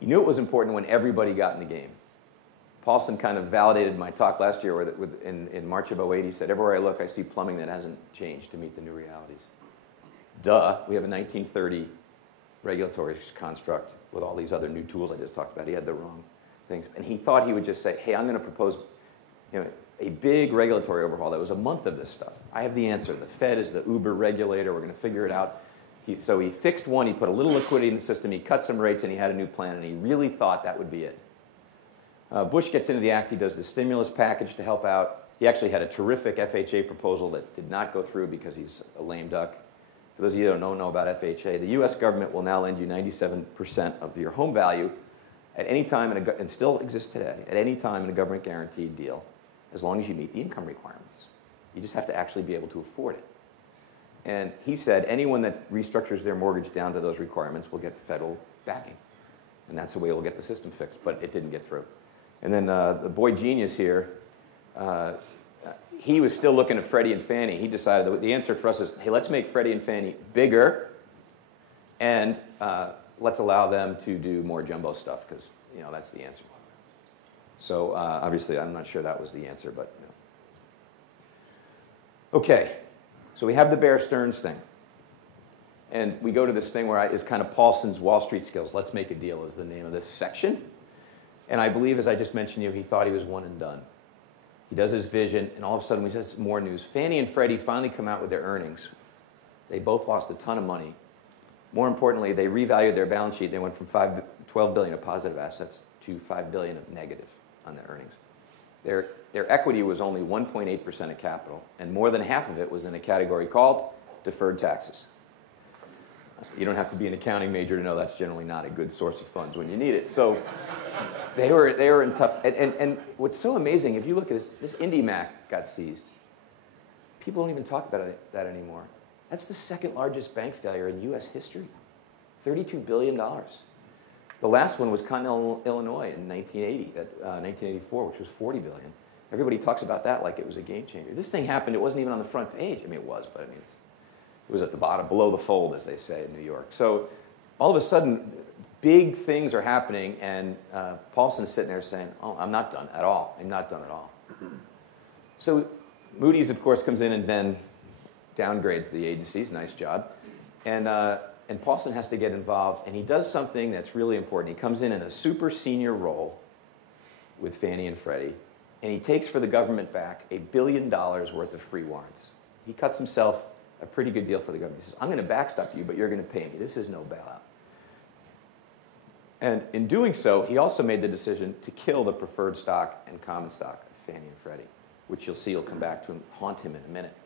You knew it was important when everybody got in the game. Paulson kind of validated my talk last year in March of '08. He said, everywhere I look, I see plumbing that hasn't changed to meet the new realities. Duh, we have a 1930 regulatory construct with all these other new tools I just talked about. He had the wrong things. And he thought he would just say, hey, I'm going to propose a big regulatory overhaul that was a month of this stuff. I have the answer. The Fed is the uber regulator. We're going to figure it out. So he fixed one. He put a little liquidity in the system. He cut some rates, and he had a new plan. And he really thought that would be it. Bush gets into the act. He does the stimulus package to help out. He actually had a terrific FHA proposal that did not go through because he's a lame duck. For those of you that don't know about FHA, the U.S. government will now lend you 97% of your home value at any time, and still exists today, at any time in a government guaranteed deal, as long as you meet the income requirements. You just have to actually be able to afford it. And he said anyone that restructures their mortgage down to those requirements will get federal backing. And that's the way we'll get the system fixed, but it didn't get through. And then the boy genius here, he was still looking at Freddie and Fannie. He decided that the answer for us is, hey, let's make Freddie and Fannie bigger, and let's allow them to do more jumbo stuff, because that's the answer. So obviously, I'm not sure that was the answer, but Okay, so we have the Bear Stearns thing. And we go to this thing where is kind of Paulson's Wall Street skills. Let's make a deal is the name of this section. And I believe, as I just mentioned to you, he thought he was one and done. He does his vision, and all of a sudden we said more news. Fannie and Freddie finally come out with their earnings. They both lost a ton of money. More importantly, they revalued their balance sheet. They went from $12 billion of positive assets to $5 billion of negative on their earnings. Their equity was only 1.8% of capital, and more than half of it was in a category called deferred taxes. You don't have to be an accounting major to know that's generally not a good source of funds when you need it. So they were in tough. And what's so amazing, if you look at this IndyMac got seized. People don't even talk about that anymore. That's the second largest bank failure in U.S. history. $32 billion. The last one was Continental Illinois in 1984, which was $40 billion. Everybody talks about that like it was a game changer. This thing happened, it wasn't even on the front page. I mean, it was, but I mean, it was at the bottom, below the fold, as they say in New York. So all of a sudden, big things are happening, and Paulson's sitting there saying, oh, I'm not done at all. I'm not done at all. So Moody's, of course, comes in and then downgrades the agencies. Nice job. And Paulson has to get involved, and he does something that's really important. He comes in a super senior role with Fannie and Freddie, and he takes for the government back $1 billion worth of free warrants. He cuts himself a pretty good deal for the government. He says, I'm going to backstop you, but you're going to pay me. This is no bailout. And in doing so, he also made the decision to kill the preferred stock and common stock of Fannie and Freddie, which you'll see will come back to haunt him in a minute.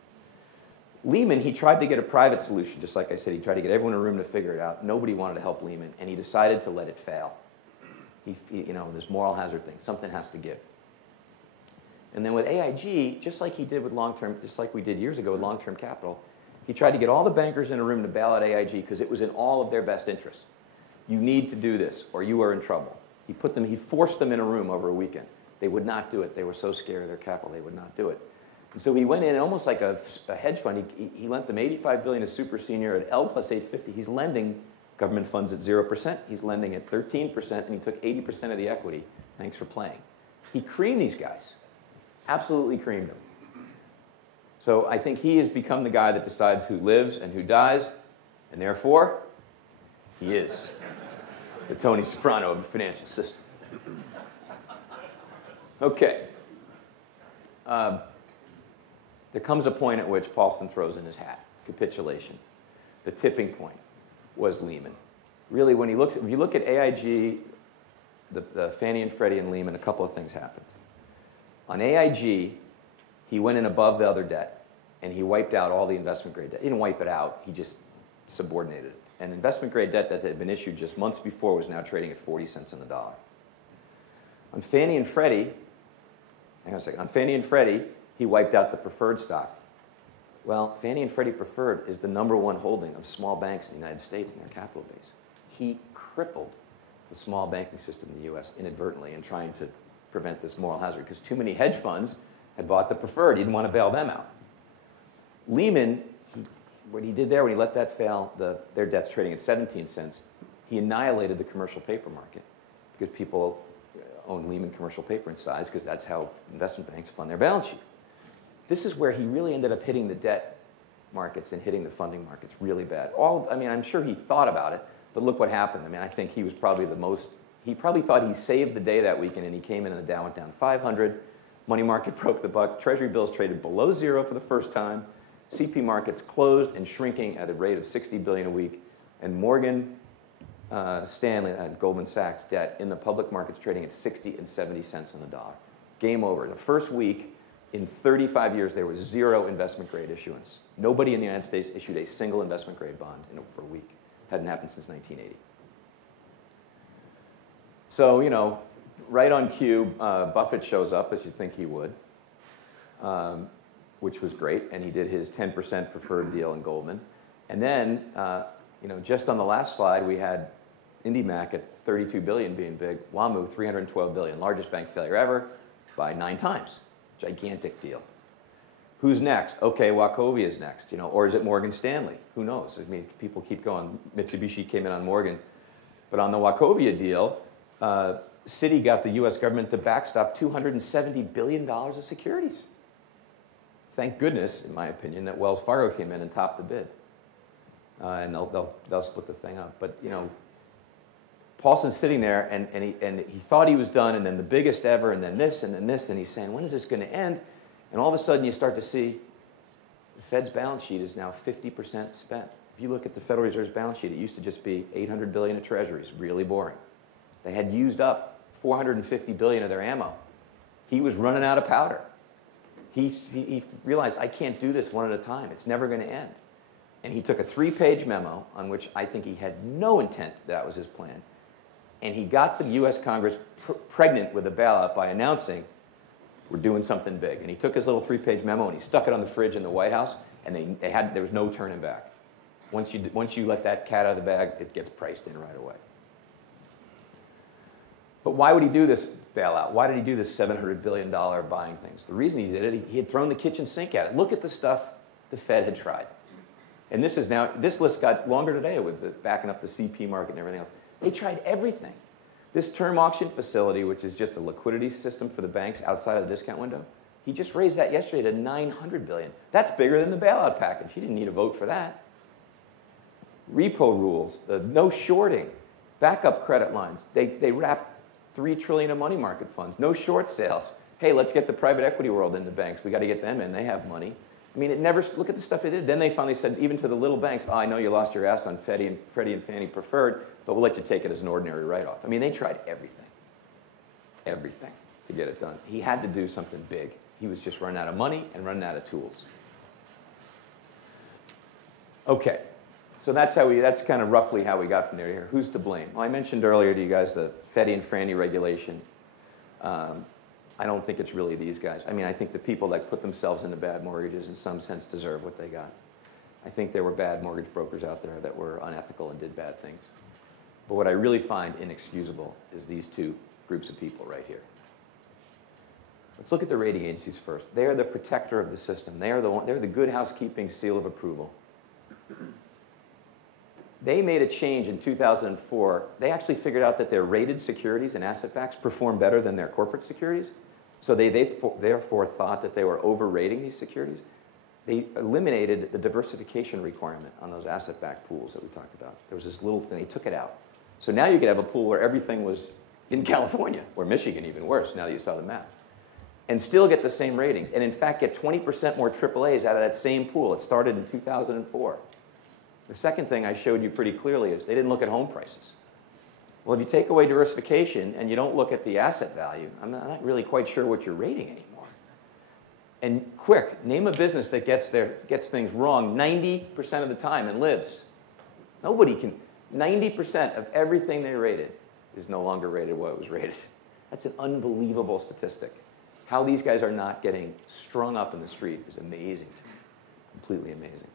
Lehman, he tried to get a private solution, just like I said. He tried to get everyone in a room to figure it out. Nobody wanted to help Lehman, and he decided to let it fail. This moral hazard thing, something has to give. And then with AIG, just like he did with long-term, just like we did years ago with long-term capital, he tried to get all the bankers in a room to bail out AIG because it was in all of their best interests. You need to do this, or you are in trouble. He forced them in a room over a weekend. They would not do it. They were so scared of their capital, they would not do it. And so he went in almost like a hedge fund. He lent them $85 billion as super senior at L plus 850. He's lending government funds at 0%. He's lending at 13%, and he took 80% of the equity. Thanks for playing. He creamed these guys. Absolutely creamed them. So I think he has become the guy that decides who lives and who dies, and therefore, he is the Tony Soprano of the financial system. Okay. There comes a point at which Paulson throws in his hat, capitulation. The tipping point was Lehman. Really, if you look at AIG, the Fannie and Freddie and Lehman, a couple of things happened. On AIG, he went in above the other debt, and he wiped out all the investment-grade debt. He didn't wipe it out. He just subordinated it. And investment-grade debt that had been issued just months before was now trading at 40 cents on the dollar. On Fannie and Freddie, hang on a second. On Fannie and Freddie, he wiped out the preferred stock. Well, Fannie and Freddie Preferred is the #1 holding of small banks in the United States in their capital base. He crippled the small banking system in the U.S. inadvertently in trying to prevent this moral hazard because too many hedge funds had bought the preferred. He didn't want to bail them out. Lehman, what he did there when he let that fail, their debt's trading at 17 cents, he annihilated the commercial paper market. because people own Lehman commercial paper in size, because that's how investment banks fund their balance sheet. This is where he really ended up hitting the debt markets and hitting the funding markets really bad. I mean, I'm sure he thought about it, but look what happened. I mean, I think he was probably he probably thought he saved the day that weekend, and he came in and the Dow went down 500. Money market broke the buck. Treasury bills traded below zero for the first time. CP markets closed and shrinking at a rate of $60 billion a week. And Morgan Stanley and Goldman Sachs debt in the public markets trading at 60 and 70 cents on the dollar. Game over. The first week in 35 years, there was zero investment grade issuance. Nobody in the United States issued a single investment grade bond for a week. Hadn't happened since 1980. So, you know, right on cue, Buffett shows up, as you'd think he would, which was great, and he did his 10% preferred deal in Goldman. And then, you know, just on the last slide, we had IndyMac at $32 billion being big, WAMU $312 billion, largest bank failure ever by 9 times. Gigantic deal. Who's next? Okay, Wachovia is next, you know, or is it Morgan Stanley? Who knows? I mean, people keep going. Mitsubishi came in on Morgan. But on the Wachovia deal, Citi got the US government to backstop $270 billion of securities. Thank goodness, in my opinion, that Wells Fargo came in and topped the bid. And they'll split the thing up. But, you know, Paulson's sitting there, and he thought he was done, and then the biggest ever, and then this, and then this, and he's saying, when is this going to end? And all of a sudden, you start to see the Fed's balance sheet is now 50% spent. If you look at the Federal Reserve's balance sheet, it used to just be $800 billion of treasuries, really boring. They had used up $450 billion of their ammo. He was running out of powder. He realized, I can't do this one at a time. It's never going to end. And he took a 3-page memo on which I think he had no intent that was his plan. And he got the US Congress pregnant with a bailout by announcing, we're doing something big. And he took his little 3-page memo and he stuck it on the fridge in the White House, and there was no turning back. Once you let that cat out of the bag, it gets priced in right away. But why would he do this bailout? Why did he do this $700 billion buying things? The reason he did it, he had thrown the kitchen sink at it. Look at the stuff the Fed had tried. And this list got longer today with backing up the CP market and everything else. They tried everything. This term auction facility, which is just a liquidity system for the banks outside of the discount window, he just raised that yesterday to $900 billion. That's bigger than the bailout package. He didn't need a vote for that. Repo rules, the no shorting, backup credit lines. They wrapped $3 trillion of money market funds. No short sales. Hey, let's get the private equity world into banks. We got to get them in. They have money. I mean, look at the stuff they did. Then they finally said, even to the little banks, oh, I know you lost your ass on Freddie and Fannie preferred, but we'll let you take it as an ordinary write-off. I mean, they tried everything to get it done. He had to do something big. He was just running out of money and running out of tools. Okay, so that's kind of roughly how we got from there to here. Who's to blame? Well, I mentioned earlier to you guys the Freddie and Fannie regulation. I don't think it's really these guys. I mean, I think the people that put themselves into bad mortgages in some sense deserve what they got. I think there were bad mortgage brokers out there that were unethical and did bad things. But what I really find inexcusable is these two groups of people right here. Let's look at the rating agencies first. They are the protector of the system. They're the good housekeeping seal of approval. They made a change in 2004. They actually figured out that their rated securities and asset backs perform better than their corporate securities. So they therefore thought that they were overrating these securities. They eliminated the diversification requirement on those asset-backed pools that we talked about. There was this little thing. They took it out. So now you could have a pool where everything was in California, or Michigan, even worse, now that you saw the map, and still get the same ratings, and in fact get 20% more AAAs out of that same pool. It started in 2004. The second thing I showed you pretty clearly is they didn't look at home prices. Well, if you take away diversification and you don't look at the asset value, I'm not really quite sure what you're rating anymore. And quick, name a business that gets things wrong 90% of the time and lives. Nobody can. 90% of everything they rated is no longer rated what it was rated. That's an unbelievable statistic. How these guys are not getting strung up in the street is amazing to me. Completely amazing.